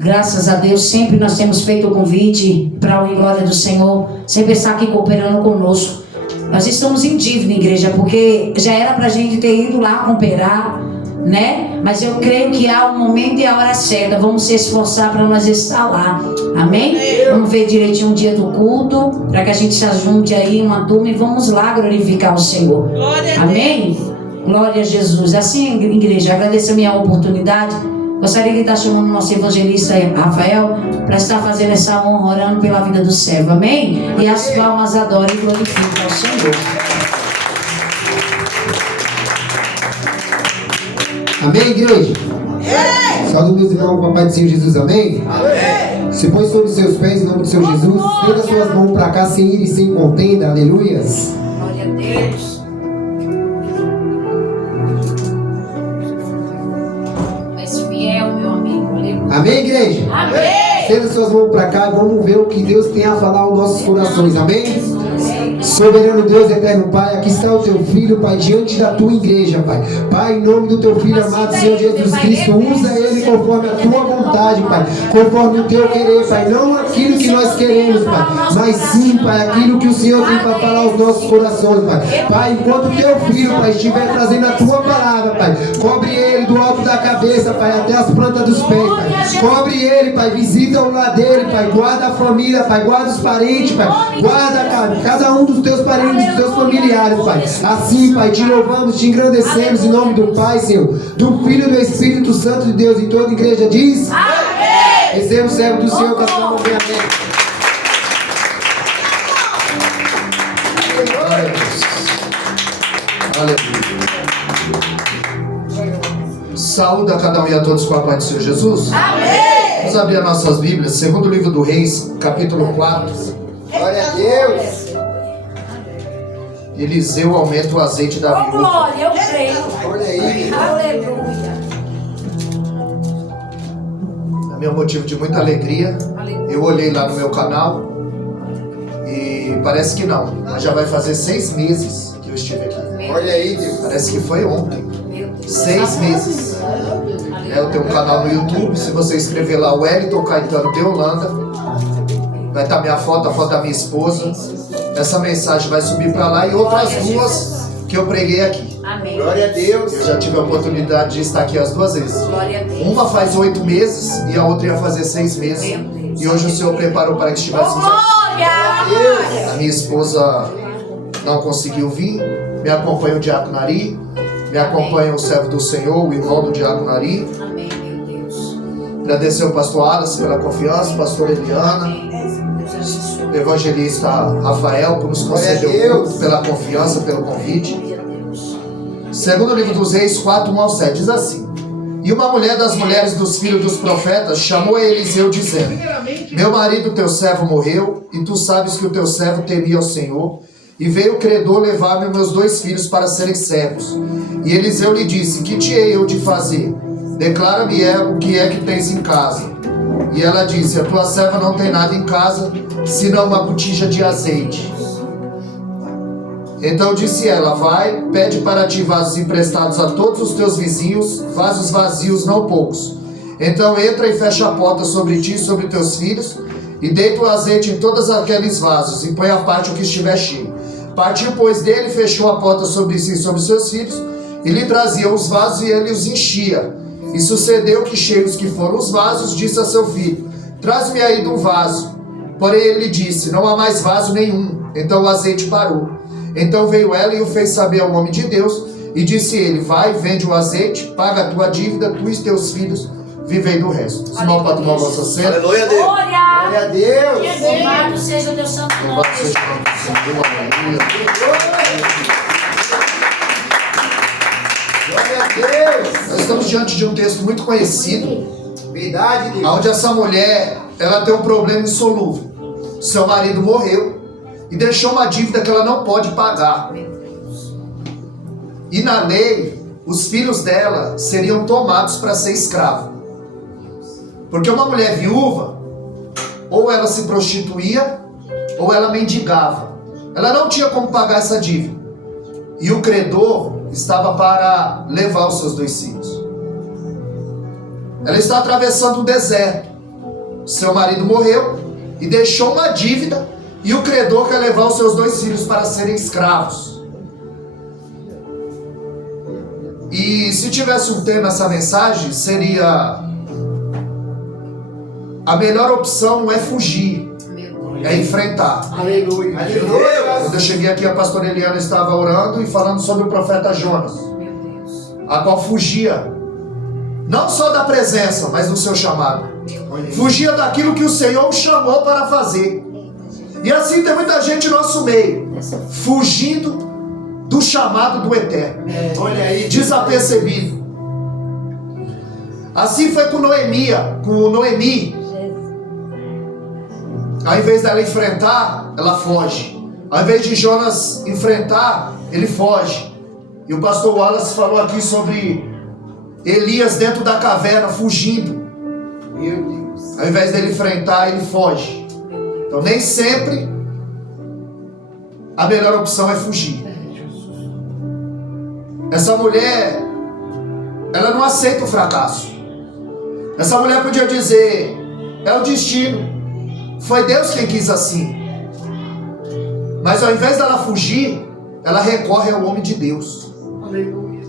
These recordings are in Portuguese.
Graças a Deus, sempre nós temos feito o convite para a glória do Senhor, sempre está aqui cooperando conosco. Nós estamos em dívida, igreja, porque já era para a gente ter ido lá cooperar, né? Mas eu creio que há um momento e a hora certa. Vamos se esforçar para nós estar lá. Amém? Vamos ver direitinho o dia do culto, para que a gente se ajunte aí uma turma e vamos lá glorificar o Senhor. Amém? Glória a Jesus. Assim, igreja, agradeço a minha oportunidade. Gostaria de estar chamando o nosso evangelista Rafael para estar fazendo essa honra, orando pela vida do servo. Amém? E as palmas adorem e glorificam ao Senhor. Amém, igreja? Salve meus irmãos, papai do Senhor Jesus, amém? Amém. Se põe sobre os seus pés em nome do Senhor Jesus, estenda suas mãos para cá sem ir e sem contenda, aleluias. Glória a Deus. És fiel, meu amigo. Aleluia. Amém, igreja? Amém. Estenda suas mãos para cá e vamos ver o que Deus tem a falar aos nossos corações, amém? Soberano Deus, eterno Pai, aqui está o teu filho, Pai, diante da tua igreja, Pai. Pai, em nome do teu filho amado, Senhor Jesus Cristo, usa ele conforme a tua vontade, Pai, conforme o teu querer, Pai, não aquilo que nós queremos, Pai, mas sim, Pai, aquilo que o Senhor tem para falar aos nossos corações, Pai. Pai, enquanto o teu filho, Pai, estiver trazendo a tua palavra, Pai, cobre ele do alto da cabeça, Pai, até as plantas dos pés, Pai. Cobre ele, Pai, visita o lar dele, Pai, guarda a família, Pai, guarda os parentes, Pai, guarda cada um dos teus parentes, dos teus familiares, Pai. Assim, Pai, te louvamos, te engrandecemos em nome do Pai, Senhor, do Filho e do Espírito Santo de Deus. E toda a igreja diz: amém. Receba o servo do Senhor, que a sua mão vem, amém. Saúde a cada um e a todos com a paz do Senhor Jesus. Amém. Vamos abrir as nossas Bíblias, segundo livro do Reis, capítulo 4. Glória a Deus. Eliseu aumenta o azeite da Oh, viúva. glória, eu creio. Olha aí. Aleluia. É meu motivo de muita alegria. Eu olhei lá no meu canal e parece que não, mas já vai fazer 6 meses que eu estive aqui. Olha aí, Deus. Parece que foi ontem. Meu Deus. 6 meses. Eu tenho um canal no YouTube. Se você escrever lá Wellington Caetano de Holanda, vai estar minha foto, a foto da minha esposa. Essa mensagem vai subir para lá e outras duas que eu preguei aqui. Amém. Glória a Deus. Eu já tive a oportunidade de estar aqui as 2 vezes. Glória a Deus. Uma faz 8 meses e a outra ia fazer 6 meses. Meu Deus. E hoje o Senhor preparou para que estivéssemos aqui. Glória. A minha esposa não conseguiu vir. Me acompanha o Diácono Ari. Me acompanha o servo do Senhor, o irmão do Diácono Ari. Amém, meu Deus. Agradecer ao pastor Alice pela confiança, pastor Eliana, Deus abençoe. o evangelista Rafael por nos conceder o culto, pela confiança, pelo convite. Glória a Deus. Segundo livro dos Reis 4, 1 ao 7, diz assim: E uma mulher das mulheres dos filhos dos profetas chamou a Eliseu dizendo: Meu marido teu servo morreu, e tu sabes que o teu servo temia ao Senhor, e veio o credor levar-me meus 2 filhos para serem servos. E Eliseu lhe disse: Que te hei eu de fazer? Declara-me o que é que tens em casa. E ela disse: A tua serva não tem nada em casa, senão uma botija de azeite. Então disse ela: Vai, pede para ti vasos emprestados a todos os teus vizinhos, vasos vazios, não poucos. Então entra e fecha a porta sobre ti e sobre teus filhos, e deita o azeite em todos aqueles vasos, e põe à parte o que estiver cheio. Partiu, pois, dele, fechou a porta sobre si e sobre seus filhos, e lhe trazia os vasos, e ele os enchia. E sucedeu que, cheios que foram os vasos, disse a seu filho: Traz-me aí de um vaso. Porém ele lhe disse: Não há mais vaso nenhum. Então o azeite parou. Então veio ela e o fez saber ao homem de Deus, e disse ele: Vai, vende o azeite, paga a tua dívida, tu e teus filhos vivei do resto. Irmão, para tomar a vossa cena. Aleluia a Deus. Glória a Deus. Louvado seja o teu santo nome. Louvado seja o nome do Senhor. Aleluia. Glória a Deus. Nós estamos diante de um texto muito conhecido, Verdade, Deus. onde essa mulher, ela tem um problema insolúvel. Seu marido morreu e deixou uma dívida que ela não pode pagar. E na lei, os filhos dela seriam tomados para ser escravo. Porque uma mulher viúva, ou ela se prostituía, ou ela mendigava. Ela não tinha como pagar essa dívida. E o credor estava para levar os seus 2 filhos. Ela está atravessando um deserto. seu marido morreu e deixou uma dívida, e o credor quer levar os seus 2 filhos para serem escravos. E se tivesse um tema essa mensagem, seria: a melhor opção não é fugir, é enfrentar. Aleluia. Quando eu cheguei aqui, a pastora Eliana estava orando e falando sobre o profeta Jonas, a qual fugia não só da presença, mas do seu chamado. Fugia daquilo que o Senhor o chamou para fazer. E assim tem muita gente no nosso meio, fugindo do chamado do Eterno, desapercebido. Assim foi com Noemi. Ao invés dela enfrentar, ela foge. Ao invés de Jonas enfrentar, ele foge. E o pastor Wallace falou aqui sobre Elias dentro da caverna, fugindo. Ao invés dele enfrentar, ele foge. Então nem sempre a melhor opção é fugir. Essa mulher, ela não aceita o fracasso. Essa mulher podia dizer: é o destino, foi Deus quem quis assim. Mas ao invés dela fugir, ela recorre ao homem de Deus.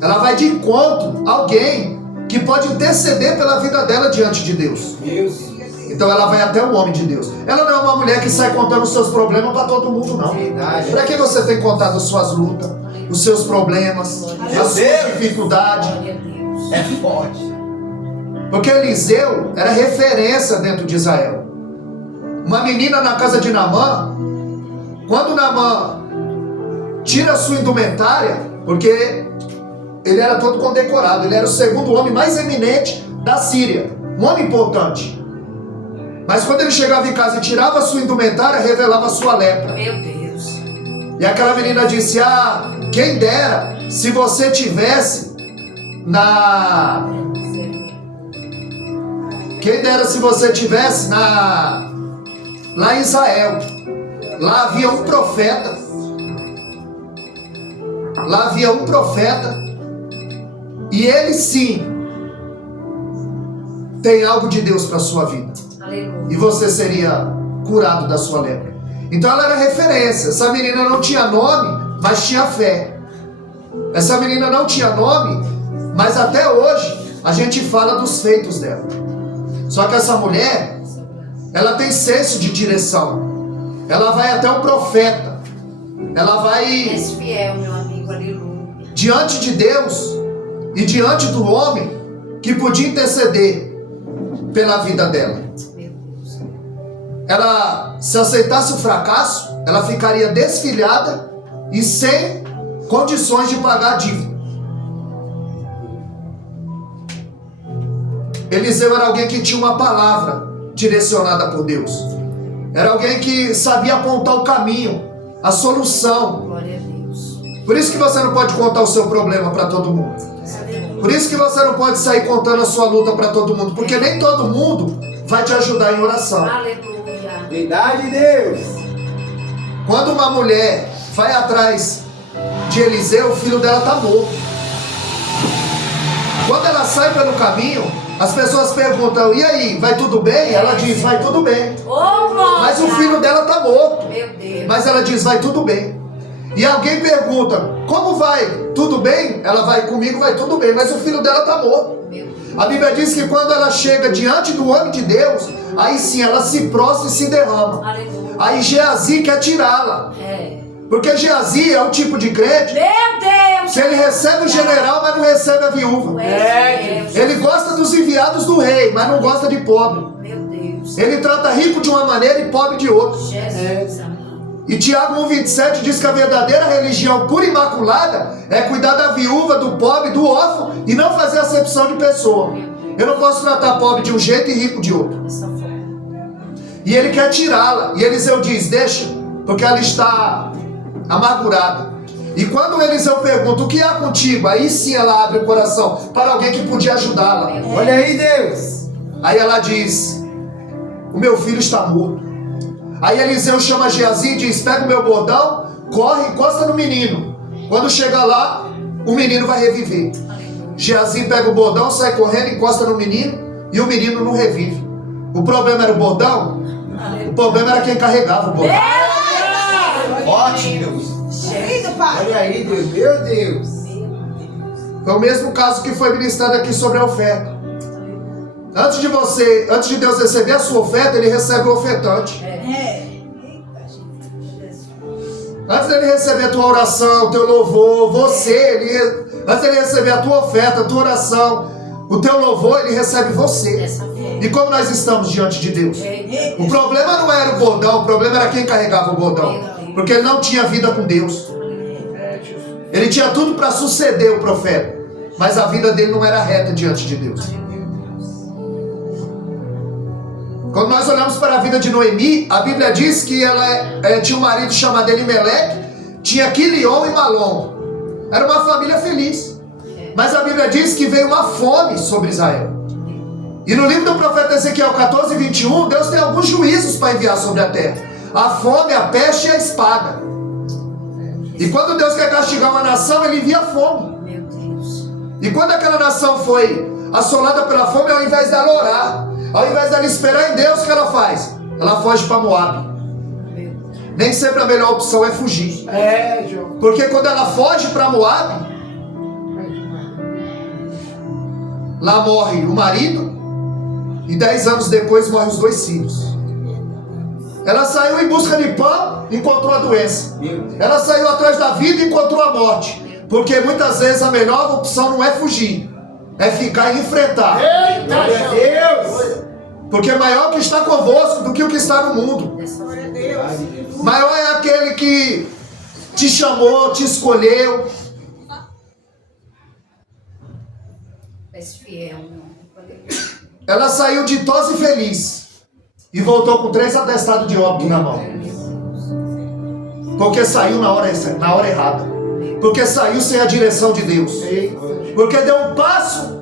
Ela vai de encontro a alguém que pode interceder pela vida dela diante de Deus. Então ela vai até o homem de Deus. Ela não é uma mulher que sai contando os seus problemas para todo mundo, não. Para que você tem contado as suas lutas, os seus problemas, as suas dificuldades? É forte. Porque Eliseu era referência dentro de Israel. Uma menina na casa de Naamã, quando Naamã tira a sua indumentária, porque ele era todo condecorado, ele era o segundo homem mais eminente da Síria, um homem importante. Mas quando ele chegava em casa e tirava a sua indumentária, revelava a sua lepra. Meu Deus. E aquela menina disse: ah, quem dera se você tivesse lá em Israel. Lá havia um profeta. E ele sim tem algo de Deus para a sua vida. Aleluia. E você seria curado da sua lepra. Então ela era referência. Essa menina não tinha nome, mas tinha fé. Essa menina não tinha nome, mas até hoje a gente fala dos feitos dela. Só que essa mulher, ela tem senso de direção. Ela vai até o profeta. Ela vai És fiel, meu amigo, aleluia. diante de Deus e diante do homem que podia interceder pela vida dela. Ela, se aceitasse o fracasso, ela ficaria desfilhada e sem condições de pagar a dívida. Eliseu era alguém que tinha uma palavra direcionada por Deus. Era alguém que sabia apontar o caminho, a solução. Glória a Deus. Por isso que você não pode contar o seu problema para todo mundo. Por isso que você não pode sair contando a sua luta para todo mundo, porque nem todo mundo vai te ajudar em oração. Aleluia. Verdade de Deus. Quando uma mulher vai atrás de Eliseu, o filho dela está morto. Quando ela sai pelo caminho, as pessoas perguntam: e aí, vai tudo bem? Ela diz: vai tudo bem. Mas o filho dela está morto. Meu Deus. Mas ela diz: vai tudo bem. E alguém pergunta: como vai? Tudo bem? Ela vai: comigo vai tudo bem. Mas o filho dela está morto. Meu Deus. A Bíblia diz que quando ela chega diante do homem de Deus, aí sim ela se prostra e se derrama. Aleluia. Aí Geazi quer tirá-la. É. Porque Geazi é o tipo de crente Meu Deus. que ele recebe o general, mas não recebe a viúva. Ele gosta dos enviados do rei, mas não gosta de pobre. Meu Deus. Ele trata rico de uma maneira e pobre de outra. Jesus amado. E Tiago 1,27 diz que a verdadeira religião pura e imaculada é cuidar da viúva, do pobre, do órfão e não fazer acepção de pessoa. Eu não posso tratar pobre de um jeito e rico de outro. Dessa forma. E ele quer tirá-la. E Eliseu diz: deixa, porque ela está amargurada. E quando Eliseu pergunta: o que há contigo? Aí sim ela abre o coração para alguém que podia ajudá-la. Olha aí, Deus. Aí ela diz: o meu filho está morto. Aí Eliseu chama Geazi e diz: pega o meu bordão, corre, encosta no menino. Quando chegar lá, o menino vai reviver. Geazi pega o bordão, sai correndo, encosta no menino e o menino não revive. O problema era o bordão? O problema era quem carregava o bordão. Forte, Deus. Olha aí, Deus. Meu Deus. Foi o mesmo caso que foi ministrado aqui sobre a oferta. Antes de Deus receber a sua oferta, Ele recebe o ofertante. Antes dele receber a tua oração, o teu louvor, antes dele receber a tua oferta, a tua oração, o teu louvor, Ele recebe você. E como nós estamos diante de Deus? O problema não era o bordão, o problema era quem carregava o bordão. Porque ele não tinha vida com Deus. Ele tinha tudo para suceder o profeta, mas a vida dele não era reta diante de Deus. Quando nós olhamos para a vida de Noemi, a Bíblia diz que ela tinha um marido chamado Elimeleque, tinha Quilion e Malom. Era uma família feliz. Mas a Bíblia diz que veio uma fome sobre Israel. E no livro do profeta Ezequiel 14, 21, Deus tem alguns juízos para enviar sobre a terra: a fome, a peste e a espada. E quando Deus quer castigar uma nação, Ele envia fome. E quando aquela nação foi assolada pela fome, ao invés dela orar, ao invés dela esperar em Deus, o que ela faz? Ela foge para Moab. Nem sempre a melhor opção é fugir. João. Porque quando ela foge para Moab, lá morre o marido, e 10 anos depois morrem os 2 filhos. Ela saiu em busca de pão, encontrou a doença. Ela saiu atrás da vida e encontrou a morte. Porque muitas vezes a melhor opção não é fugir, é ficar e enfrentar. Glória a Deus. Porque maior que está convosco do que o que está no mundo. Maior é aquele que te chamou, te escolheu. Ela saiu ditosa e feliz e voltou com 3 atestados de óbito na mão. Porque saiu na hora errada. Porque saiu sem a direção de Deus. Porque deu um passo.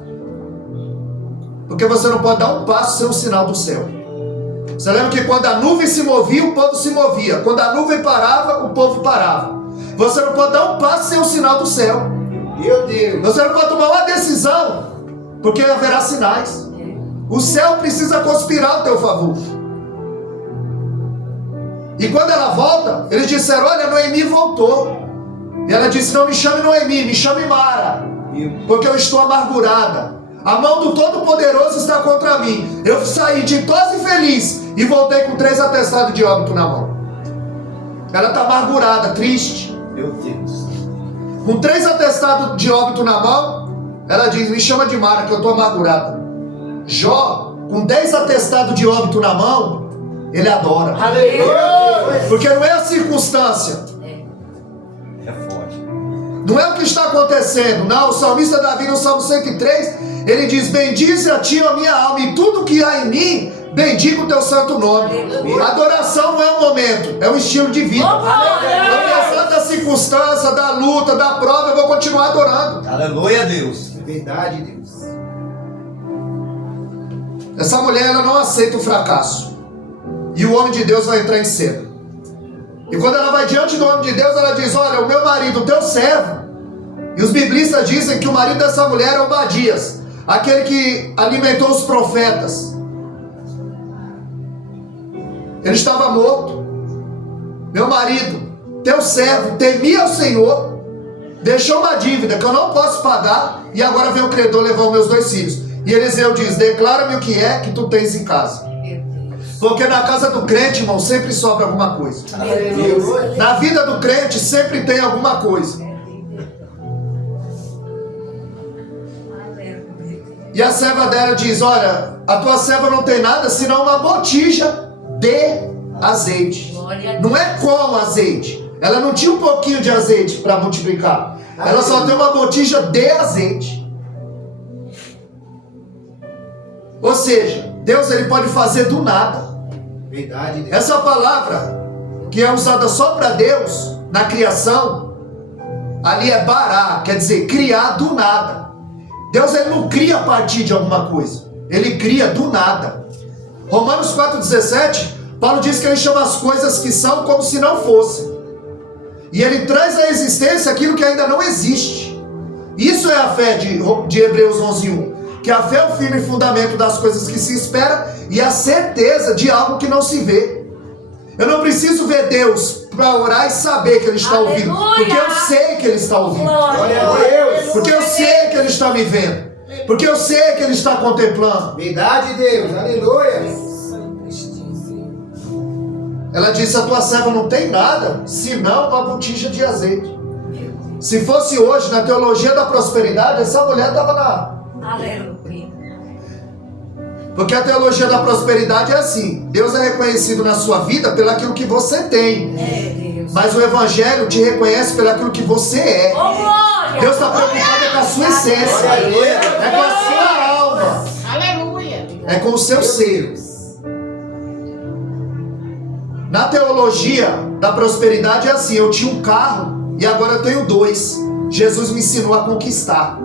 Porque você não pode dar um passo sem o sinal do céu. Você lembra que quando a nuvem se movia, o povo se movia. Quando a nuvem parava, o povo parava. Você não pode dar um passo sem o sinal do céu. Meu Deus. Você não pode tomar uma decisão, porque haverá sinais. O céu precisa conspirar ao teu favor. E quando ela volta, eles disseram: olha, Noemi voltou. E ela disse: não me chame Noemi, me chame Mara, porque eu estou amargurada. A mão do Todo-Poderoso está contra mim. Eu saí ditosa e feliz e voltei com 3 atestados de óbito na mão. Ela está amargurada, triste. Meu Deus. Com 3 atestados de óbito na mão, ela diz: me chama de Mara, que eu estou amargurada. Jó, com 10 atestados de óbito na mão, ele adora. Aleluia. Porque não é a circunstância, É forte. não é o que está acontecendo. Não, o salmista Davi no Salmo 103, ele diz: bendize a ti a minha alma, e tudo que há em mim, bendiga o teu santo nome. Adoração não é um momento, é um estilo de vida. Apesar da circunstância, da luta, da prova, eu vou continuar adorando. Aleluia, Deus. Verdade, Deus. Essa mulher, ela não aceita o fracasso. E o homem de Deus vai entrar em cena. E quando ela vai diante do homem de Deus, ela diz: olha, o meu marido, o teu servo. E os biblistas dizem que o marido dessa mulher é Obadias, aquele que alimentou os profetas. Ele estava morto. Meu marido, teu servo, temia o Senhor, deixou uma dívida que eu não posso pagar, e agora vem o credor levar os meus 2 filhos. E Eliseu diz: declara-me o que é que tu tens em casa. Porque na casa do crente, irmão, sempre sobra alguma coisa. Na vida do crente sempre tem alguma coisa. E a serva dela diz: olha, a tua serva não tem nada senão uma botija de azeite. Não é com azeite. Ela não tinha um pouquinho de azeite para multiplicar. Ela só tem uma botija de azeite. Ou seja, Deus, ele pode fazer do nada. Verdade, Deus. Essa palavra que é usada só para Deus na criação, ali é bará, quer dizer criar do nada. Deus, ele não cria a partir de alguma coisa, ele cria do nada. Romanos 4,17, Paulo diz que ele chama as coisas que são como se não fossem, e ele traz à existência aquilo que ainda não existe. Isso é a fé de Hebreus 11:1, que a fé é o firme fundamento das coisas que se espera e a certeza de algo que não se vê. Eu não preciso ver Deus para orar e saber que Ele está ouvindo, porque eu sei que Ele está ouvindo. Glória a Deus. Porque eu sei que Ele está me vendo. Porque eu sei que Ele está contemplando. Verdade, Deus. Aleluia. Ela disse: a tua serva não tem nada, senão uma botija de azeite. Se fosse hoje, na teologia da prosperidade, essa mulher estava na... Aleluia. Porque a teologia da prosperidade é assim: Deus é reconhecido na sua vida pelo aquilo que você tem. Deus. Mas o Evangelho te reconhece pelo aquilo que você é. Oh, glória. Deus está preocupado com a sua essência, é com a sua alma, Aleluia. é com o seu ser. Na teologia da prosperidade é assim: eu tinha um carro e agora eu tenho 2. Jesus me ensinou a conquistar.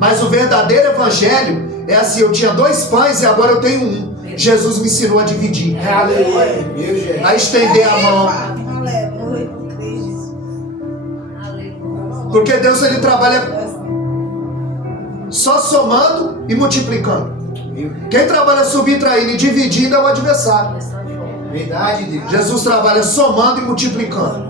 Mas o verdadeiro evangelho é assim: eu tinha 2 pães e agora eu tenho 1. Jesus me ensinou a dividir, Aleluia. a estender a mão. Aleluia. Porque Deus, Ele trabalha só somando e multiplicando. Quem trabalha subtraindo e dividindo é o adversário. Verdade, Deus. Jesus trabalha somando e multiplicando.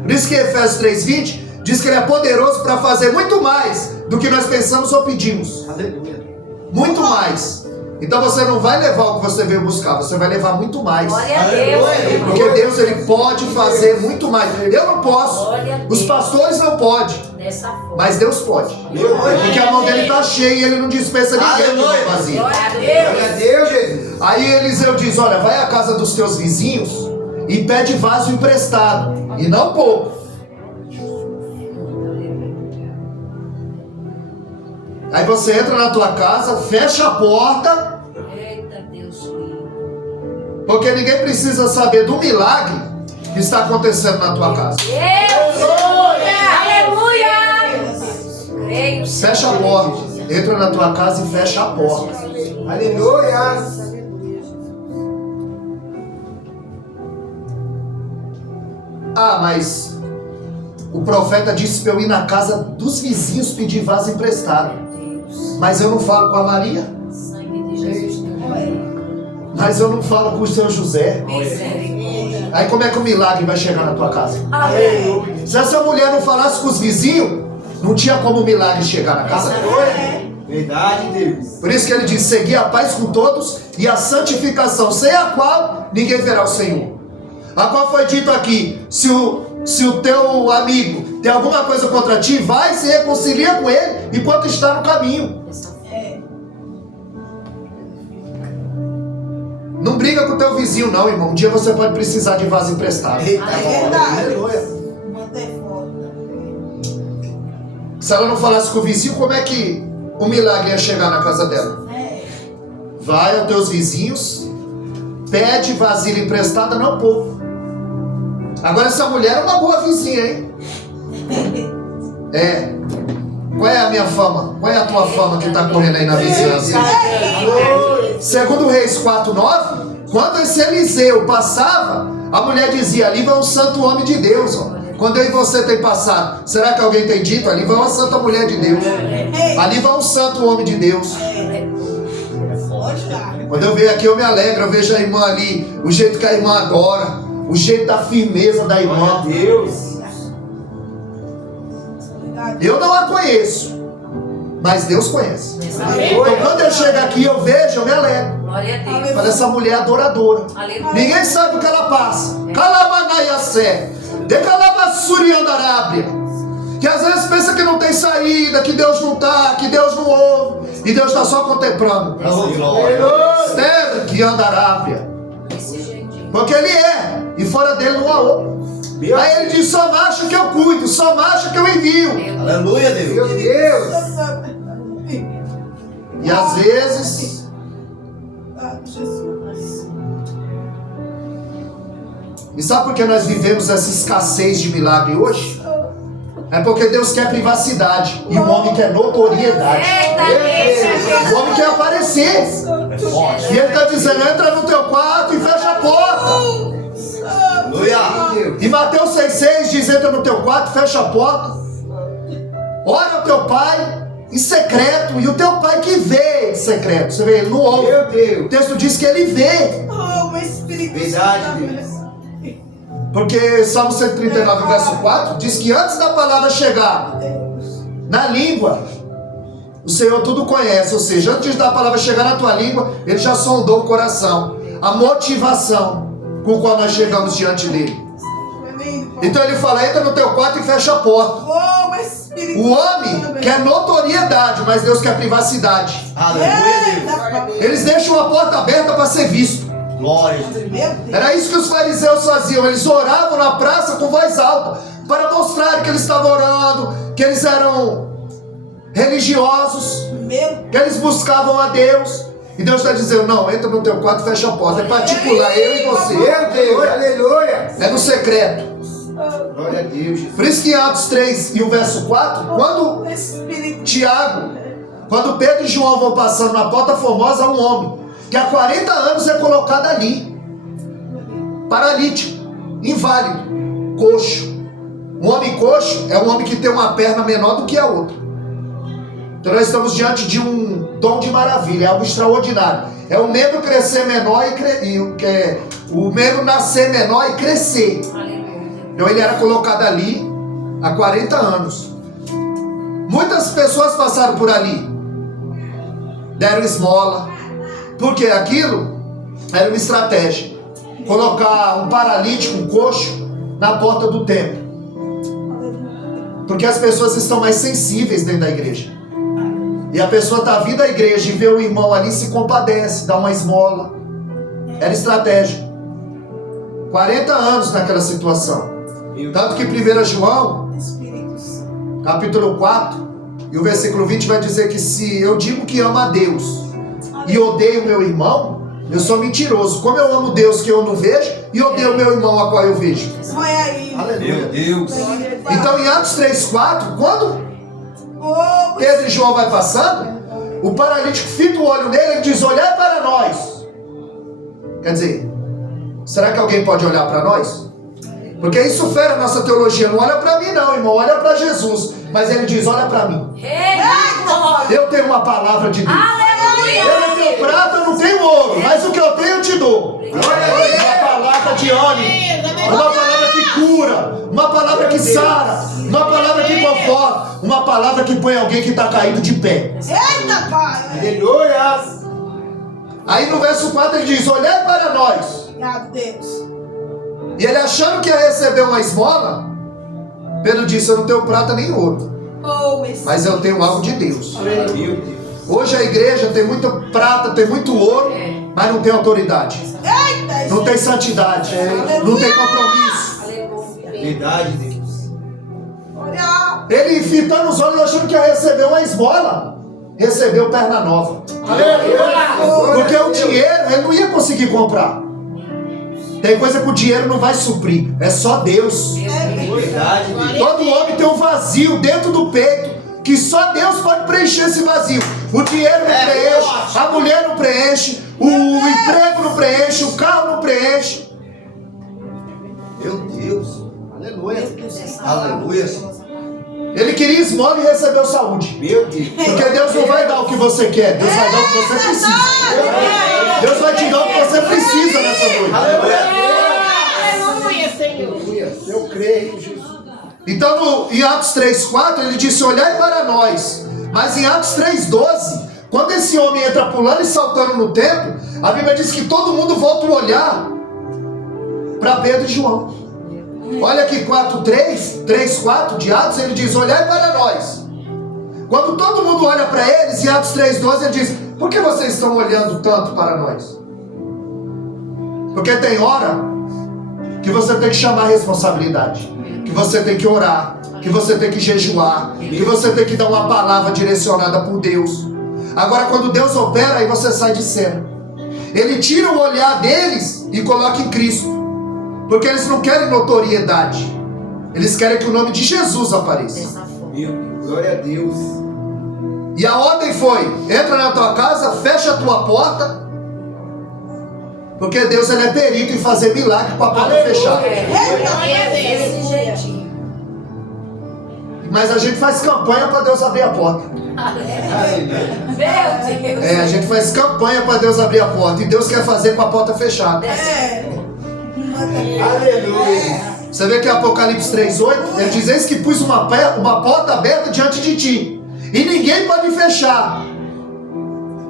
Por isso que Efésios 3:20 diz que Ele é poderoso para fazer muito mais do que nós pensamos ou pedimos. Aleluia. Muito mais. Então você não vai levar o que você veio buscar, você vai levar muito mais. Glória a Deus. Porque Deus, Ele pode fazer muito mais. Eu não posso. Os pastores não podem. Dessa forma. Mas Deus pode. Porque a mão dele está cheia e Ele não dispensa ninguém de mão vazia. Glória a Glória Deus. a Deus, Jesus. Aí Eliseu diz: olha, vai à casa dos teus vizinhos e pede vaso emprestado, e não pouco. Aí você entra na tua casa, fecha a porta, Eita Deus. porque ninguém precisa saber do milagre que está acontecendo na tua casa. Deus. Aleluia. Creio. Fecha a porta, entra na tua casa e fecha a porta. Aleluia. Ah, mas o profeta disse para eu ir na casa dos vizinhos pedir vaso emprestado. Mas eu não falo com a Maria. Sangue de Jesus. Mas eu não falo com o seu José. Misericórdia. Aí como é que o milagre vai chegar na tua casa? Aleluia. Se essa mulher não falasse com os vizinhos, não tinha como o milagre chegar na casa dela. Verdade, Deus. Por isso que ele diz: segui a paz com todos e a santificação, sem a qual ninguém verá o Senhor. A qual foi dito aqui: se o teu amigo tem alguma coisa contra ti, vai e se reconcilia com ele enquanto está no caminho. Não briga com o teu vizinho não, irmão. Um dia você pode precisar de vaso emprestado. Eita, verdade. aleluia. Mantém forte. Se ela não falasse com o vizinho, como é que o milagre ia chegar na casa dela? Vai aos teus vizinhos, pede vasilha emprestada, não pouco. Agora essa mulher é uma boa vizinha, hein? É. Qual é a minha fama? Qual é a tua fama que está correndo aí na vizinhança? Segundo Reis 4:9, quando esse Eliseu passava, a mulher dizia: ali vai um santo homem de Deus. Ó. Quando eu e você tem passado, será que alguém tem dito? Ali vai uma santa mulher de Deus. Ali vai um santo homem de Deus. Quando eu venho aqui eu me alegro, eu vejo a irmã ali, o jeito que a irmã adora, o jeito da firmeza da irmã. Deus. Eu não a conheço, mas Deus conhece. Aleluia. Então quando eu chego aqui eu vejo, eu me alegro. Glória a Deus. Para essa mulher adoradora. Aleluia. Ninguém sabe o que ela passa. Calamanaiacé, decalabassuriandarábia. Que às vezes pensa que não tem saída, que Deus não está, que Deus não ouve. E Deus está só contemplando. Esther que andarábia. Desse jeitinho. Porque Ele é. E fora dele não há outro. Aí Ele diz: só marcha que eu cuido, só marcha que eu envio. Aleluia, Deus. Meu Deus. E às vezes E sabe por que nós vivemos essa escassez de milagre hoje? É porque Deus quer privacidade e o homem quer notoriedade. O homem quer aparecer. E Ele está dizendo: entra no teu quarto e fecha a porta. Aleluia. E Mateus 6,6 diz: entra no teu quarto, fecha a porta, ora ao teu pai em secreto, e o teu pai que vê em secreto. Você vê, ele não ouve. Meu O Deus. texto diz que ele vê. Oh, meu Espírito Verdade, Santo. Deus. Porque Salmo 139, verso 4, diz que antes da palavra chegar na língua, o Senhor tudo conhece. Ou seja, antes da palavra chegar na tua língua, Ele já sondou o coração, a motivação com qual nós chegamos diante dEle. Então Ele fala, entra no teu quarto e fecha a porta. Oh, meu Espírito O homem quer notoriedade, mas Deus quer privacidade. Aleluia, Deus. Eles deixam a porta aberta para ser visto. Glória a Deus. Meu Deus. Era isso que os fariseus faziam. Eles oravam na praça com voz alta, para mostrar que eles estavam orando, que eles eram religiosos, Meu que eles buscavam a Deus. E Deus está dizendo, não, entra no teu quarto e fecha a porta. É particular, eu e você. Meu Deus. Aleluia. É no secreto. Glória a Deus, Jesus. Por isso que em Atos 3 e o verso 4, quando Deus. Espírito. Tiago, quando Pedro e João vão passando na porta formosa, um homem que há 40 anos é colocado ali, paralítico, inválido, coxo. Um homem coxo é um homem que tem uma perna menor do que a outra. Então nós estamos diante de um dom de maravilha, é algo extraordinário. É o membro crescer menor o membro nascer menor e crescer. Então ele era colocado ali há 40 anos. Muitas pessoas passaram por ali, deram esmola, porque aquilo era uma estratégia. Colocar um paralítico, um coxo, na porta do templo. Porque as pessoas estão mais sensíveis dentro da igreja. E a pessoa está vindo à igreja e vê o irmão ali, se compadece, dá uma esmola. Era estratégia. 40 anos naquela situação. Tanto que 1 João, Espírito Santo. capítulo 4, e o versículo 20 vai dizer que se eu digo que amo a Deus e odeio meu irmão, eu sou mentiroso. Como eu amo Deus que eu não vejo e odeio meu irmão a qual eu vejo. Olha aí. Meu Deus. Então em Atos 3:4, quando Oh, Pedro e João vai passando, o paralítico fita o olho nele e diz, olhai para nós. Quer dizer, será que alguém pode olhar para nós? Porque isso fere a nossa teologia. Não olha para mim não, irmão, olha para Jesus. Mas ele diz, olha para mim. Eu tenho uma palavra de Deus. Eu não tenho prata, eu não tenho ouro, mas o que eu tenho eu te dou. Uma palavra de ânimo, uma palavra que cura, uma palavra que sara, uma palavra que conforta, uma palavra que põe alguém que está caído de pé. eita, pai. Aleluia. Aí no verso 4 ele diz, olhai para nós. Obrigado, Deus. E ele achando que ia receber uma esmola, Pedro disse, eu não tenho prata nem ouro, Oh, meu mas eu tenho algo de Deus. Meu Deus. Hoje a igreja tem muita prata, tem muito ouro, mas não tem autoridade, Eita, não tem santidade, não tem compromisso. Verdade, Deus. olha. Ele fitando os olhos achando que ia receber uma esmola, recebeu perna nova. Porque o dinheiro ele não ia conseguir comprar. Tem coisa que o dinheiro não vai suprir, é só Deus. Verdade, Deus. Todo homem tem um vazio dentro do peito, que só Deus pode preencher esse vazio. O dinheiro não preenche, a mulher não preenche, o emprego não preenche, o carro não preenche. Meu Deus. Aleluia. Aleluia. Ele queria esmola e recebeu saúde. Meu Deus. Porque Deus não vai dar o que você quer, Deus vai dar o que você precisa. Deus vai te dar o que você precisa nessa noite. Aleluia, Senhor. Eu creio, Jesus. Então em Atos 3:4 ele disse, olhai para nós. Mas em Atos 3:12, quando esse homem entra pulando e saltando no templo, a Bíblia diz que todo mundo volta o olhar para Pedro e João. Olha aqui 3:4 de Atos, ele diz, olhai para nós. Quando todo mundo olha para eles, em Atos 3:12 ele diz, por que vocês estão olhando tanto para nós? Porque tem hora que você tem que chamar a responsabilidade, que você tem que orar, que você tem que jejuar, que você tem que dar uma palavra direcionada por Deus. Agora quando Deus opera, aí você sai de cena. Ele tira o olhar deles e coloca em Cristo. Porque eles não querem notoriedade. Eles querem que o nome de Jesus apareça. Meu Deus. Glória a Deus. E a ordem foi, entra na tua casa, fecha a tua porta. Porque Deus ele é perito em fazer milagre com a porta fechada. Eita, Glória a Deus. Deus. Mas a gente faz campanha para Deus abrir a porta. Meu Deus. A gente faz campanha para Deus abrir a porta. E Deus quer fazer com a porta fechada. Aleluia. Você vê que Apocalipse 3:8, ele diz: eis que pus uma porta aberta diante de ti, e ninguém pode fechar.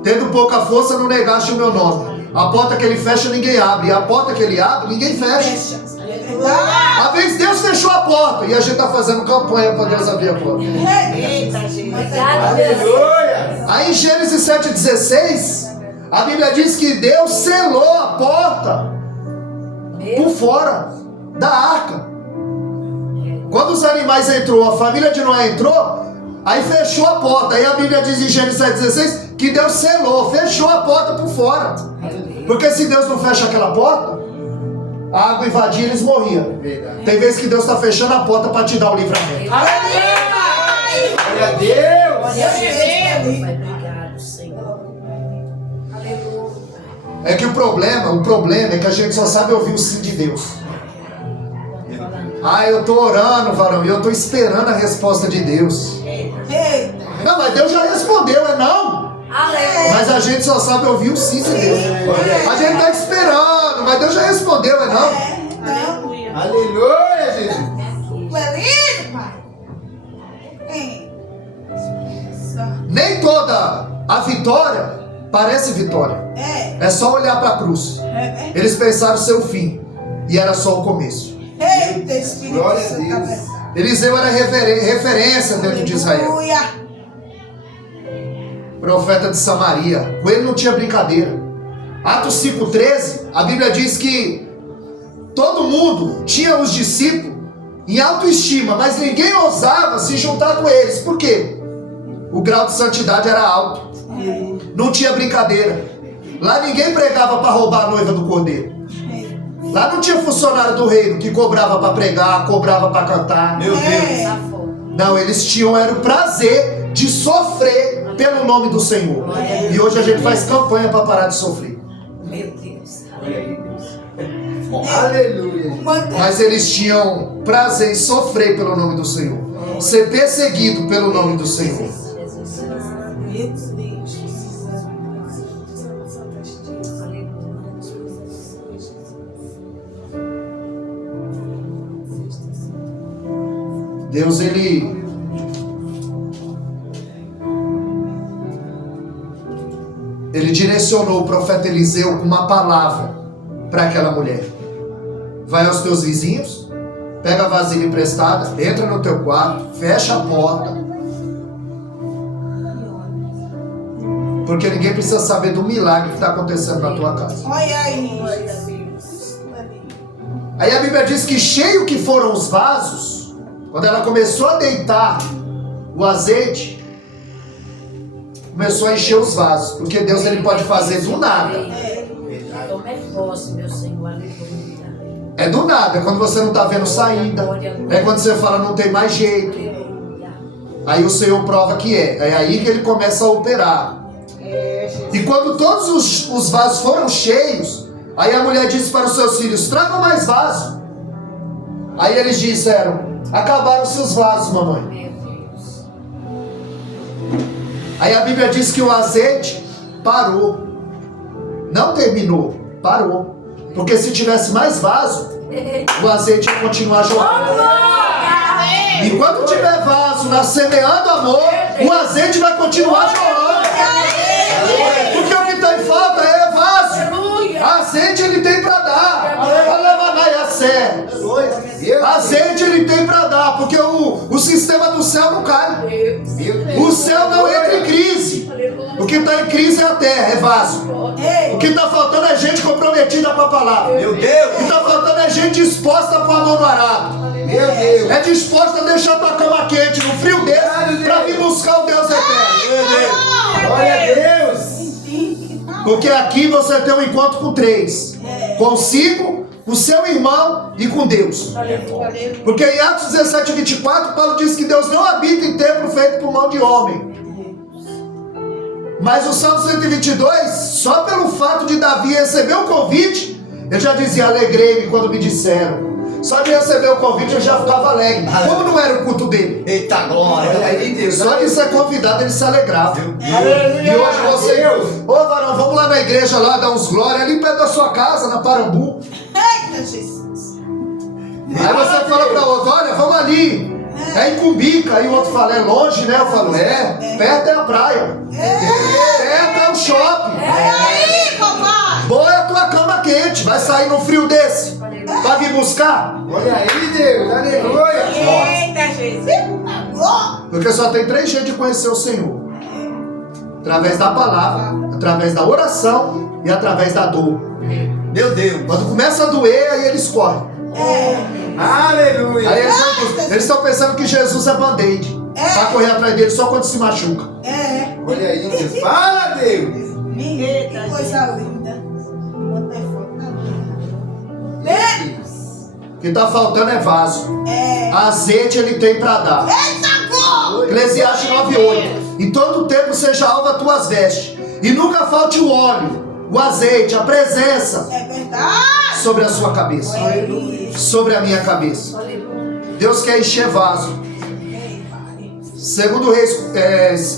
Tendo pouca força, não negaste o meu nome. A porta que ele fecha, ninguém abre. E a porta que ele abre, ninguém fecha. Uma vez Deus fechou a porta, e a gente está fazendo campanha para Deus abrir a porta. Eita, gente. Aleluia. Aí em Gênesis 7,16, a Bíblia diz que Deus selou a porta por fora da arca. Quando os animais entrou, a família de Noé entrou, aí fechou a porta. Aí a Bíblia diz em Gênesis 7,16 que Deus selou, fechou a porta por fora. Porque se Deus não fecha aquela porta, a água invadia e eles morriam. Tem vezes que Deus está fechando a porta para te dar o livramento. Glória a Deus. Obrigado, Senhor. Aleluia. É que o problema é que a gente só sabe ouvir o sim de Deus. Eu tô orando, varão, e eu tô esperando a resposta de Deus. Não, mas Deus já respondeu, não? Aleluia. Mas a gente só sabe ouvir o sim de Deus. A gente tá esperando, mas Deus já respondeu, não? Aleluia. Aleluia, Jesus. Nem toda a vitória parece vitória. É só olhar para a cruz. Eles pensaram seu fim, e era só o começo. Eita, Espírito Glória a Santo. Deus. Eliseu era referência dentro de Israel. Aleluia. Profeta de Samaria, com ele não tinha brincadeira. Atos 5,13, a Bíblia diz que todo mundo tinha os discípulos em autoestima, mas ninguém ousava se juntar com eles. Por quê? O grau de santidade era alto. Não tinha brincadeira. Lá ninguém pregava para roubar a noiva do cordeiro. Lá não tinha funcionário do reino que cobrava para pregar, cobrava para cantar. Meu Deus. Não, eles tinham era o prazer de sofrer pelo nome do Senhor. E hoje a gente faz campanha para parar de sofrer. Meu Deus. Aleluia. Mas eles tinham prazer em sofrer pelo nome do Senhor. Ser perseguido pelo nome do Senhor. Deus, ele direcionou o profeta Eliseu com uma palavra para aquela mulher. Vai aos teus vizinhos, pega a vasilha emprestada, entra no teu quarto, fecha a porta, porque ninguém precisa saber do milagre que está acontecendo na tua casa. Olha aí. Aí a Bíblia diz que cheio que foram os vasos, quando ela começou a deitar o azeite, começou a encher os vasos, porque Deus ele pode fazer do nada. Toma posse, meu Senhor. Aleluia. É do nada, é quando você não está vendo saída, é quando você fala não tem mais jeito. Aí o Senhor prova que é aí que ele começa a operar. E quando todos os vasos foram cheios, aí a mulher disse para os seus filhos: tragam mais vasos. Aí eles disseram: acabaram-se os vasos, mamãe. Aí a Bíblia diz que o azeite parou. Não terminou, parou. Porque se tivesse mais vaso, o azeite ia continuar jorrando. Enquanto tiver vaso na semeando amor, o azeite vai continuar jorrando. Porque o que está em falta é vaso. Azeite ele tem para dar. Azeite ele tem para dar, porque o sistema do céu não cai. O céu não entra em crise. O que está em crise é a terra, é vaso. O que está faltando é gente comprometida com a palavra. Meu Deus. O que está faltando é gente disposta para a mão no arado. Meu Deus. É disposta a deixar tua cama quente no frio desse para vir buscar o Deus eterno. Glória a Deus. Porque aqui você tem um encontro com três: consigo, o seu irmão e com Deus. Porque em Atos 17:24, Paulo diz que Deus não habita em templo feito por mão de homem. Mas o Salmo 122, só pelo fato de Davi receber o convite, ele já dizia: alegrei-me quando me disseram, Só de receber o convite eu já ficava alegre. Como não era o culto dele? Eita glória. Olha aí, Deus. Só de ser convidado ele se alegrava. Aleluia. E hoje você, ô varão, vamos lá na igreja lá, dar uns glórias, ali perto da sua casa, na Parambu. Eita, Jesus. Aí você fala pra outro, olha, vamos ali. É em Cumbica. Aí o outro fala, é longe, né? Eu falo, perto é a praia. Perto é o shopping. Aí, papai. Boa é a tua cama quente. Vai sair num frio desse pra vir buscar? Olha aí, Deus. Aleluia. Eita, Jesus. Porque só tem 3 jeitos de conhecer o Senhor: através da palavra, através da oração e através da dor. Meu Deus. Quando começa a doer, aí eles correm. Aleluia. Aí eles estão pensando que Jesus é band-aid. Vai correr atrás dele só quando se machuca. Olha aí, Deus. Fala, Deus. Que coisa linda. Quanto é foda. O que está faltando é vaso. Azeite ele tem para dar. Eclesiastes 9:8. Em todo tempo seja alva as tuas vestes, e nunca falte o óleo, o azeite, a presença É verdade. sobre a sua cabeça, sobre a minha cabeça. Deus quer encher vaso. Segundo Reis,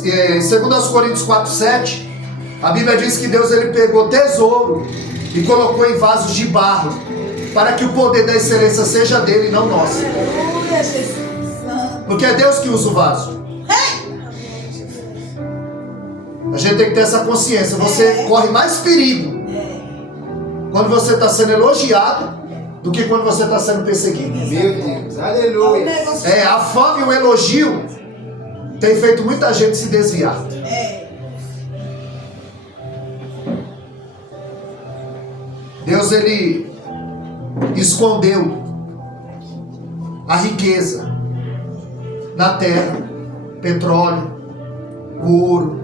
2 Coríntios 4:7, a Bíblia diz que Deus ele pegou tesouro e colocou em vasos de barro, para que o poder da excelência seja dele e não nosso. Aleluia, Jesus. Porque é Deus que usa o vaso. A gente tem que ter essa consciência. Você corre mais perigo quando você está sendo elogiado do que quando você está sendo perseguido. Meu Deus. Aleluia. A fama e o elogio tem feito muita gente se desviar. Deus ele escondeu a riqueza na terra, petróleo, ouro,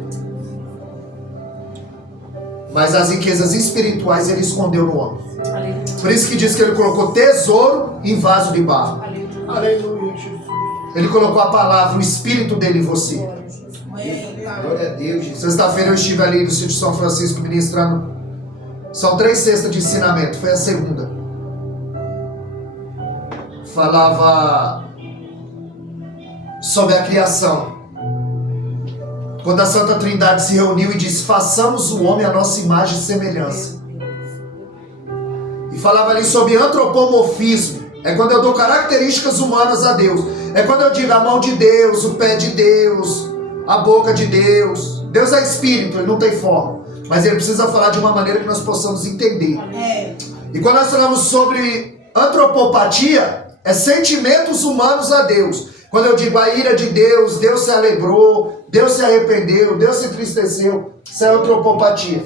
mas as riquezas espirituais ele escondeu no homem. Por isso que diz que ele colocou tesouro em vaso de barro. Aleluia, Jesus. Ele colocou a palavra, o espírito dele em você. Glória a Deus, Jesus. Sexta-feira eu estive ali no sítio São Francisco ministrando. São 3 sextas de ensinamento, foi a segunda. Falava sobre a criação. Quando a Santa Trindade se reuniu e disse: façamos o homem à nossa imagem e semelhança. E falava ali sobre antropomorfismo. É quando eu dou características humanas a Deus. É quando eu digo a mão de Deus, o pé de Deus, a boca de Deus. Deus é espírito, ele não tem forma. Mas ele precisa falar de uma maneira que nós possamos entender. E quando nós falamos sobre antropopatia, é sentimentos humanos a Deus. Quando eu digo a ira de Deus, Deus se alegrou, Deus se arrependeu, Deus se entristeceu, isso é antropopatia.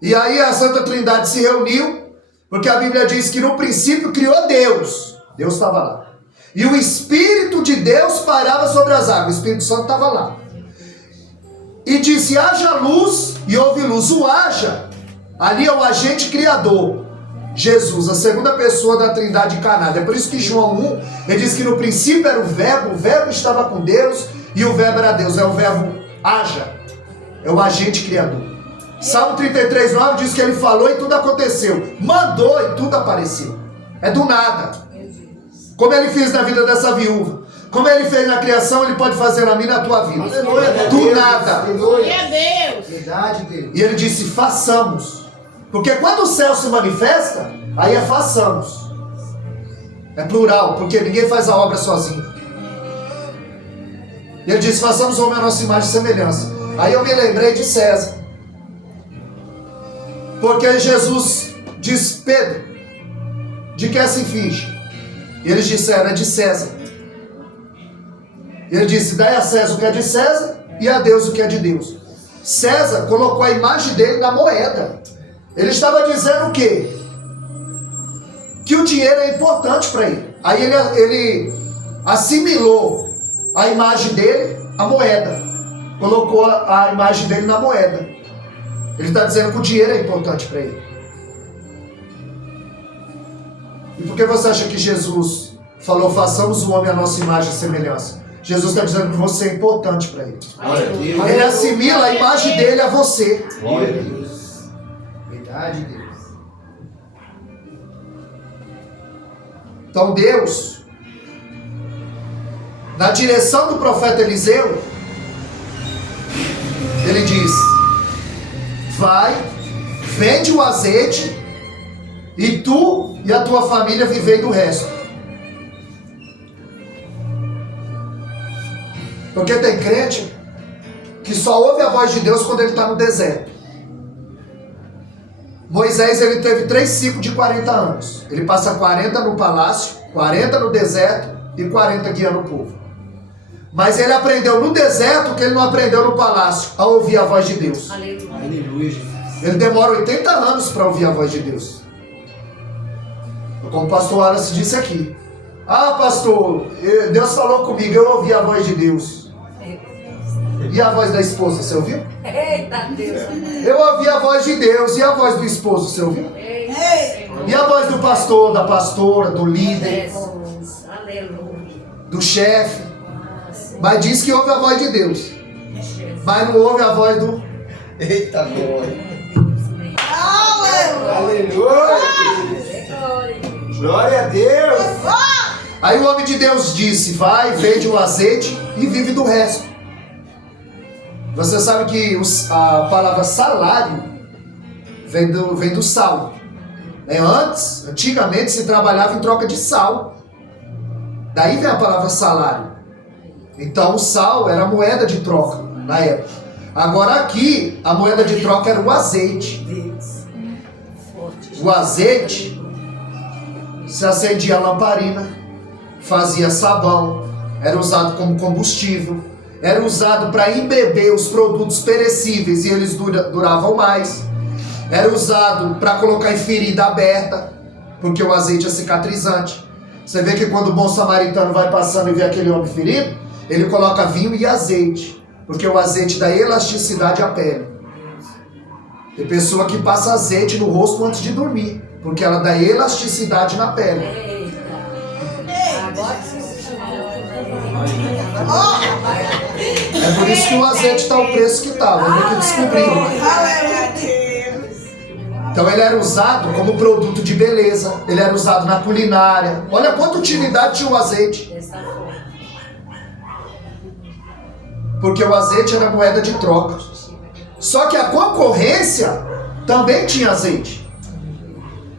E aí a Santa Trindade se reuniu, porque a Bíblia diz que no princípio criou Deus. Deus estava lá. E o Espírito de Deus pairava sobre as águas. O Espírito Santo estava lá. E disse: haja luz, e houve luz. O haja, ali é o agente criador. Jesus, a segunda pessoa da Trindade encarnada. É por isso que João 1, ele diz que no princípio era o verbo estava com Deus, e o verbo era Deus. É o verbo haja, é o agente criador. Salmo 33:9 diz que ele falou e tudo aconteceu. Mandou e tudo apareceu. É do nada. Como ele fez na vida dessa viúva, como ele fez na criação, ele pode fazer na minha e na tua vida. Do nada. Glória a Deus. Verdade, Deus. E ele disse: façamos. Porque quando o céu se manifesta, aí é façamos. É plural, porque ninguém faz a obra sozinho. E ele disse: façamos o homem à nossa imagem e semelhança. Aí eu me lembrei de César. Porque Jesus disse: Pedro, de que se finge? E eles disseram: é de César. E ele disse: dai a César o que é de César e a Deus o que é de Deus. César colocou a imagem dele na moeda. Ele estava dizendo o quê? Que o dinheiro é importante para ele. Aí ele assimilou a imagem dele à moeda. Colocou a imagem dele na moeda. Ele está dizendo que o dinheiro é importante para ele. E por que você acha que Jesus falou: façamos o homem à nossa imagem e semelhança? Jesus está dizendo que você é importante para ele. Glória a Deus. Ele assimila a imagem dele a você. Glória a Deus. Verdade, Deus. Então Deus, na direção do profeta Eliseu, ele diz: vai, vende o azeite e tu e a tua família vivei do resto. Porque tem crente que só ouve a voz de Deus quando ele está no deserto. Moisés, ele teve 3 ciclos de 40 anos. Ele passa 40 no palácio, 40 no deserto e 40 guiando o povo. Mas ele aprendeu no deserto o que ele não aprendeu no palácio, a ouvir a voz de Deus. Aleluia, Jesus. Ele demora 80 anos para ouvir a voz de Deus. Como o pastor Wallace disse aqui: ah, pastor, Deus falou comigo, eu ouvi a voz de Deus. E a voz da esposa, você ouviu? Eita Deus. Eu ouvi a voz de Deus. E a voz do esposo, você ouviu? E a voz do pastor, da pastora, do líder, do chefe? Mas diz que ouve a voz de Deus, mas não ouve a voz do... Eita glória. Aleluia. Glória a Deus. Aí o homem de Deus disse: vai, vende o azeite e vive do resto. Você sabe que a palavra salário vem do sal. Antigamente se trabalhava em troca de sal. Daí vem a palavra salário. Então o sal era a moeda de troca na época. Agora aqui a moeda de troca era o azeite. O azeite se acendia a lamparina, fazia sabão, era usado como combustível, era usado para embeber os produtos perecíveis e eles duravam mais. Era usado para colocar em ferida aberta, porque o azeite é cicatrizante. Você vê que quando o bom samaritano vai passando e vê aquele homem ferido, ele coloca vinho e azeite, porque o azeite dá elasticidade à pele. Tem pessoa que passa azeite no rosto antes de dormir, porque ela dá elasticidade na pele. É por isso que o azeite está o preço que está, vamos ver que descobriram. Então ele era usado como produto de beleza, ele era usado na culinária. Olha quanta utilidade tinha o azeite. Porque o azeite era moeda de troca. Só que a concorrência também tinha azeite.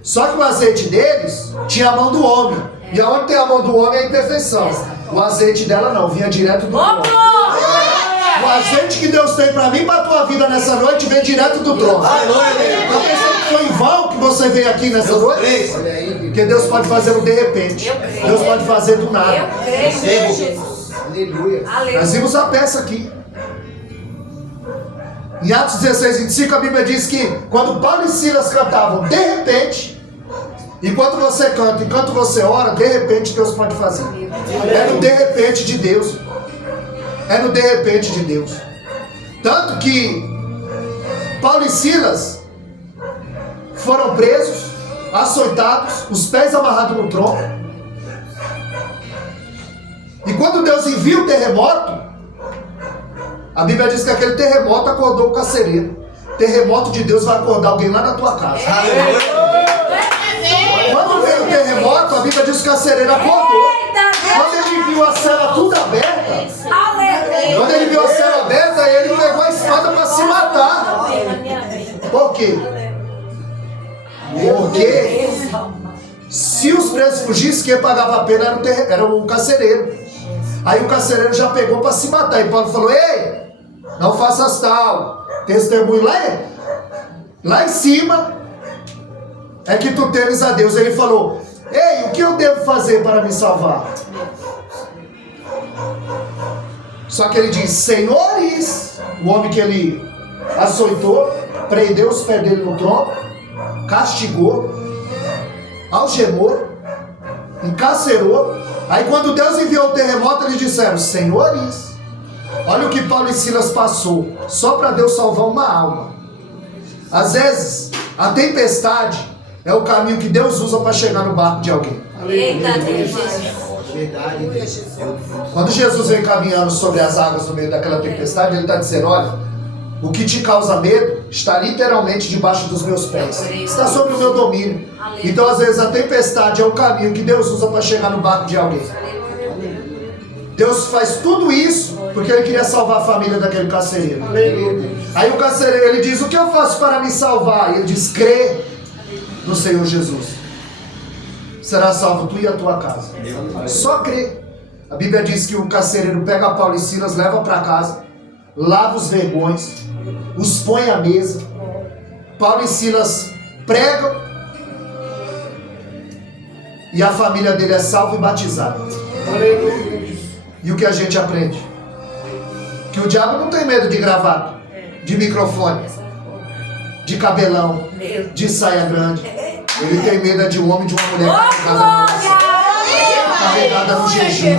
Só que o azeite deles tinha a mão do homem. E aonde tem a mão do homem é a imperfeição. O azeite dela não, vinha direto do trono. O azeite que Deus tem pra mim e pra tua vida nessa noite vem direto do trono. Tá pensando que foi em vão que você veio aqui nessa noite? Porque Deus pode fazer no de repente. Deus pode fazer do nada. Aleluia. Nós vimos a peça aqui. Em Atos 16, 25, a Bíblia diz que quando Paulo e Silas cantavam, de repente, enquanto você canta, enquanto você ora, de repente Deus pode fazer. É no de repente de Deus. É no de repente de Deus. Tanto que Paulo e Silas foram presos, açoitados, os pés amarrados no tronco. E quando Deus envia o terremoto, a Bíblia diz que aquele terremoto acordou o carcereiro. Terremoto de Deus vai acordar alguém lá na tua casa. Quando veio o terremoto, a Bíblia diz que o carcereiro acordou. Quando ele viu a cela tudo aberta, quando ele viu a cela aberta, ele pegou a espada para se matar. Por quê? Porque se os presos fugissem, quem pagava a pena era o carcereiro. Aí o carcereiro já pegou para se matar. E Paulo falou: ei, não faças tal. Testemunho lá em cima é que tu temes a Deus. Ele falou: ei, o que eu devo fazer para me salvar? Só que ele diz: senhores, o homem que ele açoitou, prendeu os pés dele no tronco, castigou, algemou, encarcerou. Aí quando Deus enviou o terremoto, eles disseram: senhores, olha o que Paulo e Silas passou, só para Deus salvar uma alma. Às vezes, a tempestade é o caminho que Deus usa para chegar no barco de alguém. Eita Deus. Verdade. Quando Jesus vem caminhando sobre as águas no meio daquela tempestade, ele está dizendo: olha, o que te causa medo está literalmente debaixo dos meus pés. Está sobre o meu domínio. Então, às vezes, a tempestade é o caminho que Deus usa para chegar no barco de alguém. Deus faz tudo isso porque Ele queria salvar a família daquele carcereiro. Aí o carcereiro, ele diz, o que eu faço para me salvar? E ele diz, crê no Senhor Jesus. Será salvo tu e a tua casa. Só crê. A Bíblia diz que o carcereiro pega Paulo e Silas, leva para casa, lava os vergões, os põe à mesa. Paulo e Silas pregam e a família dele é salva e batizada. E o que a gente aprende? Que o diabo não tem medo de gravata, de microfone, de cabelão, de saia grande. Ele tem medo de um homem e de uma mulher carregada no jejum,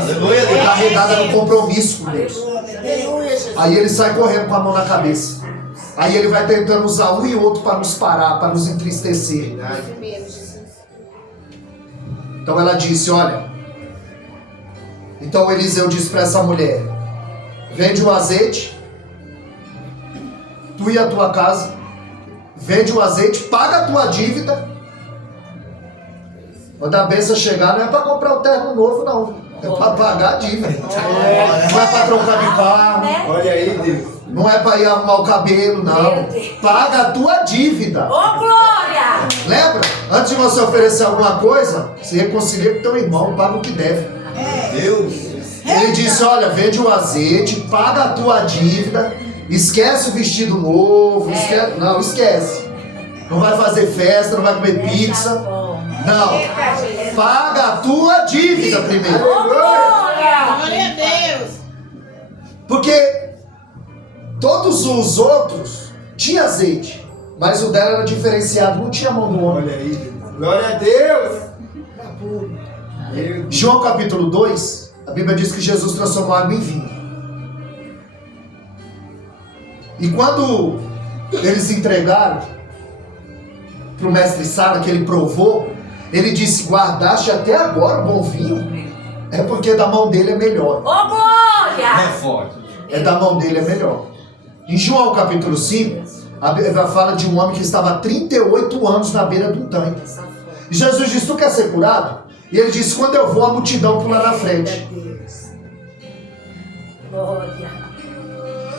carregada no compromisso com Deus. Aí ele sai correndo com a mão na cabeça. Aí ele vai tentando usar um e outro para nos parar, para nos entristecer. Então ela disse, olha. Então Eliseu disse para essa mulher, vende o azeite, tu e a tua casa, vende o azeite, paga a tua dívida. Quando a bênção chegar, não é para comprar um terno novo, não. É para pagar a dívida. Não é para trocar de carro. Olha aí, Deus. Não é para ir arrumar o cabelo, não. Paga a tua dívida. Ô, glória! Lembra? Antes de você oferecer alguma coisa, se reconcilia com teu irmão, paga o que deve. Deus. Ele disse, olha, vende o azeite, paga a tua dívida, esquece o vestido novo, não, esquece. Não vai fazer festa, não vai comer pizza. Não. Paga a tua dívida primeiro. Glória! Glória a Deus. Porque todos os outros tinham azeite, mas o dela era diferenciado, não tinha mão do homem. Olha aí, Deus. Glória a Deus. João capítulo 2, a Bíblia diz que Jesus transformou água em vinho. E quando eles entregaram para o mestre Sara, que ele provou, ele disse, guardaste até agora o bom vinho? É porque da mão dele é melhor. Ô, glória! forte. É da mão dele é melhor. Em João capítulo 5, a Bíblia fala de um homem que estava há 38 anos na beira de um tanque. E Jesus disse, tu quer ser curado? E ele disse, quando eu vou, a multidão pula na frente. Glória!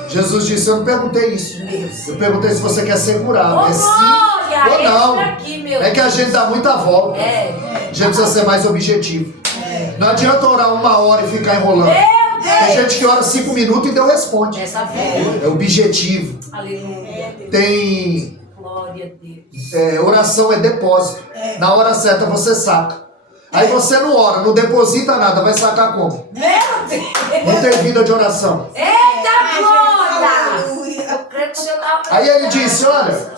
Jesus disse, eu não perguntei isso. Eu perguntei se você quer ser curado. Ô, É sim glória! ou não. Esse aqui, meu É que a gente dá muita volta. A gente precisa ser mais objetivo. Não adianta orar 1 hora e ficar enrolando. Tem gente que ora 5 minutos e Deus responde. Essa foi. É objetivo. Aleluia. Tem Glória a Deus. oração é depósito. Na hora certa você saca. Aí você não ora, não deposita nada, vai sacar como? Meu Deus! Não tem vida de oração. Eita, glória! Aleluia. Aí ele disse, olha,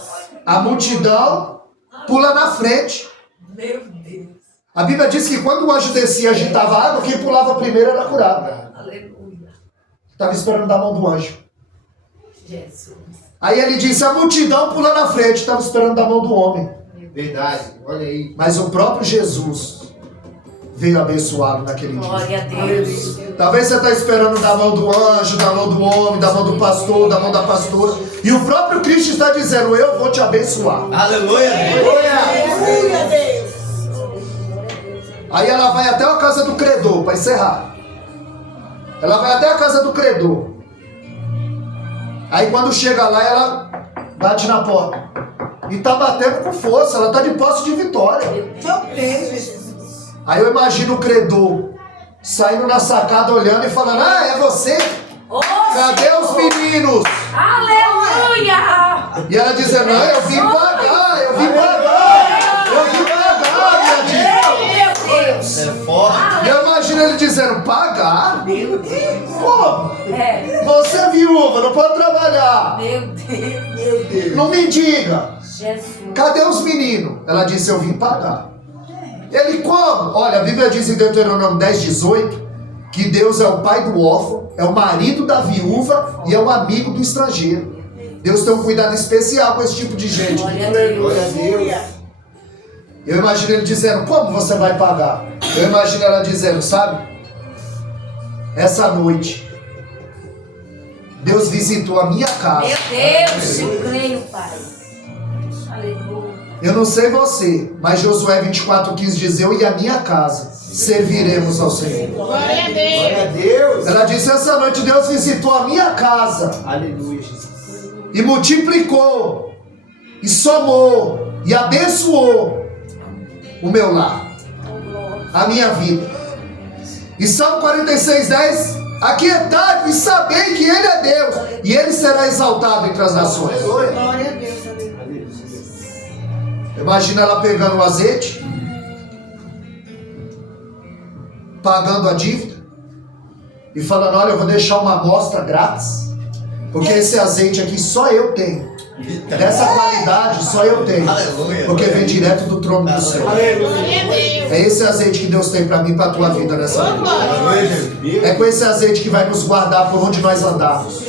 a multidão pula na frente. Meu Deus. A Bíblia diz que quando o anjo descia e agitava a água, quem pulava primeiro era curado. Aleluia. Estava esperando da mão do anjo. Jesus. Aí ele disse, a multidão pula na frente, estava esperando da mão do homem. Verdade. Olha aí. Mas o próprio Jesus veio abençoá-lo naquele dia. Glória a Deus. Talvez você está esperando da mão do anjo, da mão do homem, da mão do pastor, da mão da pastora. E o próprio Cristo está dizendo, eu vou te abençoar. Aleluia. Aleluia, Deus. Aí ela vai até a casa do credor, para encerrar. Ela vai até a casa do credor. Aí quando chega lá, ela bate na porta. E tá batendo com força, ela tá de posse de vitória. Meu Deus, Jesus. Aí eu imagino o credor saindo na sacada, olhando e falando, ah, é você? Cadê os meninos? Aleluia! E ela dizendo, não, eu vim pagar, eu vim pagar, eu vim pagar, minha dica. Meu Deus! É forte. E eu imagino ele dizendo, pagar? Como? É. Você é viúva, não pode trabalhar. Meu Deus! Meu Deus. Não me diga. Jesus! Cadê os meninos? Ela disse, eu vim pagar. Ele como? Olha, a Bíblia diz em Deuteronômio 10:18 que Deus é o pai do órfão, é o marido da viúva e é o amigo do estrangeiro. Deus tem um cuidado especial com esse tipo de gente. Glória a Deus! Glória a Deus. Eu imagino ele dizendo, como você vai pagar? Eu imagino ela dizendo, sabe? Essa noite Deus visitou a minha casa. Meu Deus, eu creio, Pai. Aleluia. Eu não sei você, mas Josué 24:15 diz: eu e a minha casa serviremos ao Senhor. Glória a Deus. Glória a Deus. Ela disse: essa noite Deus visitou a minha casa Aleluia, Jesus. e multiplicou, e somou, e abençoou o meu lar, a minha vida. E Salmo 46:10: aquietai-vos e sabei que Ele é Deus, e Ele será exaltado entre as nações. Glória a Deus. Aleluia. Imagina ela pegando o azeite, pagando a dívida e falando: olha, eu vou deixar uma amostra grátis, porque esse azeite aqui só eu tenho, dessa qualidade só eu tenho, porque vem direto do trono do Senhor. É esse azeite que Deus tem para mim e para a tua vida nessa vida. É com esse azeite que vai nos guardar por onde nós andarmos.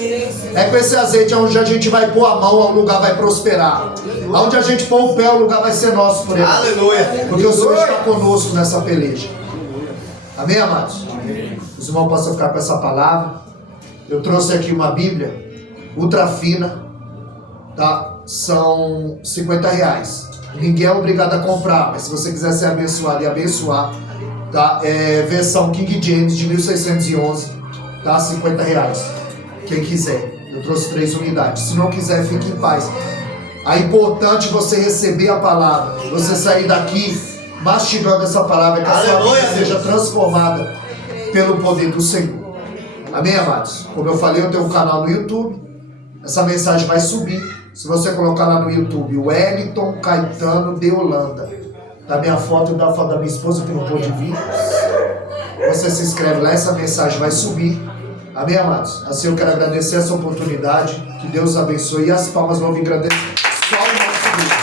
É com esse azeite onde a gente vai pôr a mão, o lugar vai prosperar. Onde a gente pôr o pé, o lugar vai ser nosso por Ele. Aleluia. Porque o Senhor está conosco nessa peleja. Amém, amados? Os irmãos possam ficar com essa palavra. Eu trouxe aqui uma Bíblia ultra fina, tá? São R$50. Ninguém é obrigado a comprar, mas se você quiser ser abençoado e abençoar, tá? É versão King James de 1611, tá? R$50. Quem quiser. Eu trouxe 3 unidades. Se não quiser, fique em paz. É importante você receber a palavra, você sair daqui mastigando essa palavra, que a sua vida seja transformada pelo poder do Senhor. Amém, amados? Como eu falei, eu tenho um canal no YouTube. Essa mensagem vai subir. Se você colocar lá no YouTube, Wellington Caetano de Holanda, da minha foto e da foto da minha esposa, que não pôde vir, você se inscreve lá, essa mensagem vai subir. Amém, amados? Assim eu quero agradecer essa oportunidade. Que Deus abençoe. E as palmas vão vir agradecer só o nosso Deus.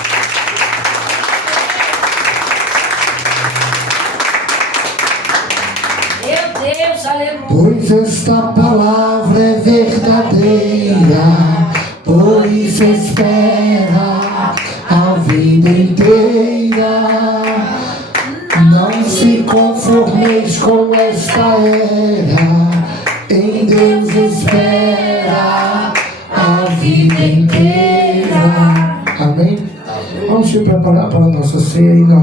Meu Deus, aleluia. Pois esta palavra é verdadeira, pois espera a vida inteira. Não se conformeis com esta era, em Deus espera a vida inteira. Amém? Vamos se preparar para a nossa ceia.